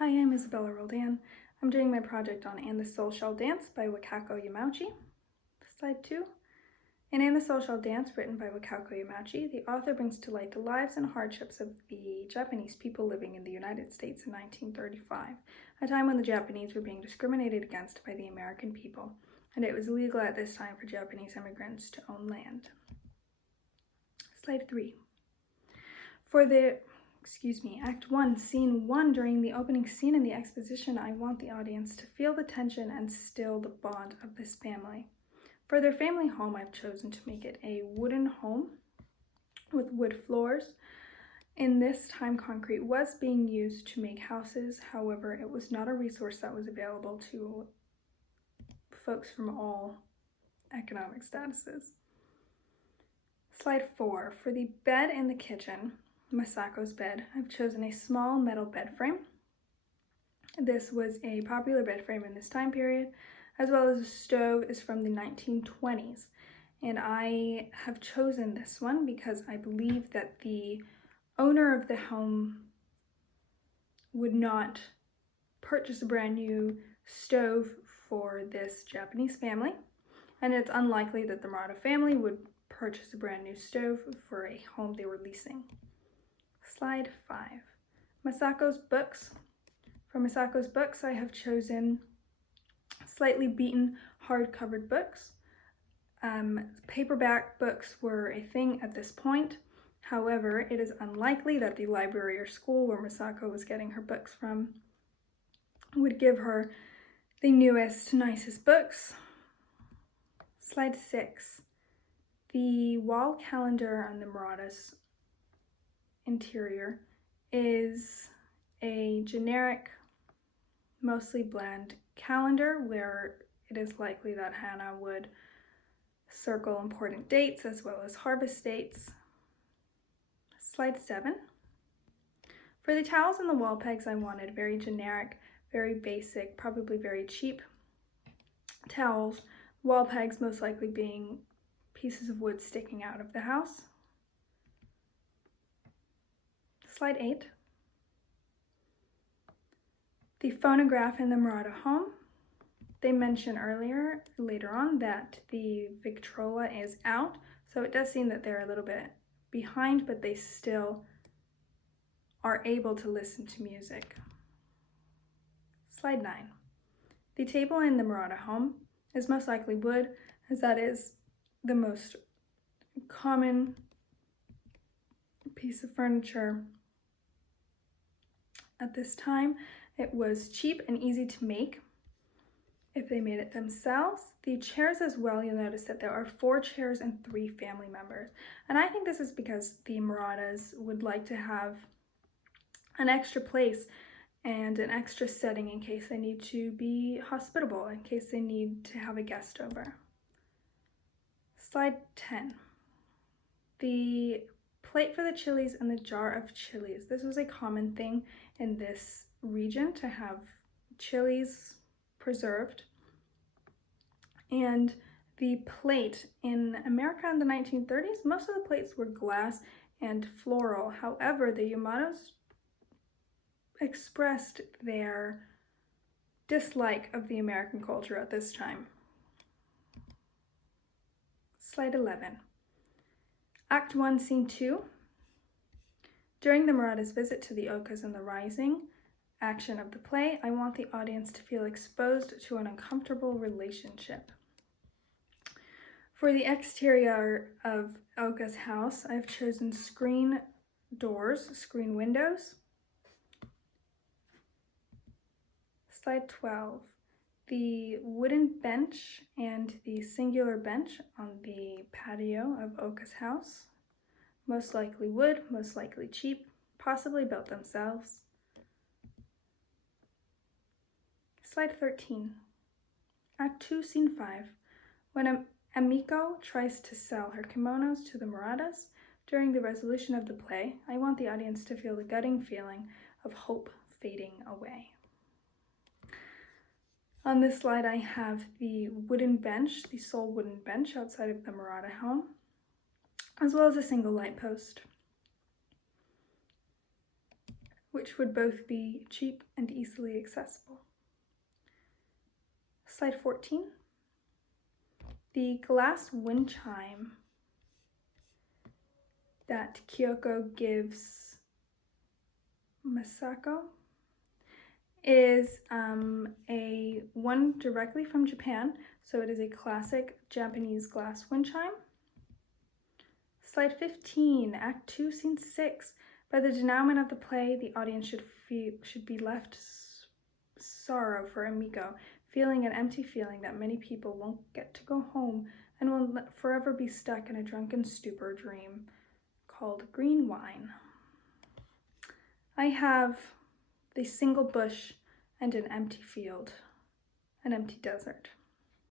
Hi, I'm Isabella Roldan. I'm doing my project on And the Soul Shall Dance by Wakako Yamauchi. Slide 2. In And the Soul Shall Dance, written by Wakako Yamauchi, the author brings to light the lives and hardships of the Japanese people living in the United States in 1935, a time when the Japanese were being discriminated against by the American people, and it was illegal at this time for Japanese immigrants to own land. Slide 3. For the Act 1, Scene 1, during the opening scene in the exposition, I want the audience to feel the tension and still the bond of this family. For their family home, I've chosen to make it a wooden home with wood floors. In this time, concrete was being used to make houses. However, it was not a resource that was available to folks from all economic statuses. Slide 4. For the bed in the kitchen, Masako's bed, I've chosen a small metal bed frame. This was a popular bed frame in this time period, as well as a stove is from the 1920s. And I have chosen this one because I believe that the owner of the home would not purchase a brand new stove for this Japanese family, and it's unlikely that the Murata family would purchase a brand new stove for a home they were leasing. Slide 5. Masako's books. For Masako's books, I have chosen slightly beaten hard-covered books. Paperback books were a thing at this point. However, it is unlikely that the library or school where Masako was getting her books from would give her the newest, nicest books. Slide 6. The wall calendar on the Murata's interior is a generic, mostly bland calendar where it is likely that Hana would circle important dates as well as harvest dates. Slide 7. For the towels and the wall pegs, I wanted very generic, very basic, probably very cheap towels, wall pegs most likely being pieces of wood sticking out of the house. Slide 8. The phonograph in the Murata home. They mention later on, that the Victrola is out, so it does seem that they're a little bit behind, but they still are able to listen to music. Slide 9. The table in the Murata home is most likely wood, as that is the most common piece of furniture at this time. It was cheap and easy to make if they made it themselves. The chairs as well, you'll notice that there are 4 chairs and 3 family members. And I think this is because the Muratas would like to have an extra place and an extra setting in case they need to be hospitable, in case they need to have a guest over. Slide 10. The plate for the chilies and the jar of chilies. This was a common thing in this region to have chilies preserved. And the plate in America in the 1930s, most of the plates were glass and floral. However, the Yamatos expressed their dislike of the American culture at this time. Slide 11. Act 1, Scene 2. During the Murata's visit to the Okas and the rising action of the play, I want the audience to feel exposed to an uncomfortable relationship. For the exterior of Oka's house, I've chosen screen doors, screen windows. Slide 12. The wooden bench and the singular bench on the patio of Oka's house. Most likely wood, most likely cheap, possibly built themselves. Slide 13. Act 2, Scene 5. When Amiko tries to sell her kimonos to the Muratas during the resolution of the play, I want the audience to feel the gutting feeling of hope fading away. On this slide, I have the wooden bench, the sole wooden bench outside of the Murata home, as well as a single light post. which would both be cheap and easily accessible. Slide 14. The glass wind chime that Kyoko gives Masako is a one directly from Japan, so it is a classic Japanese glass wind chime. Slide 15, Act 2, Scene 6. By the denouement of the play, the audience should be left sorrow for Emiko, feeling an empty feeling that many people won't get to go home and will forever be stuck in a drunken stupor dream called green wine. I have the single bush and an empty field, an empty desert.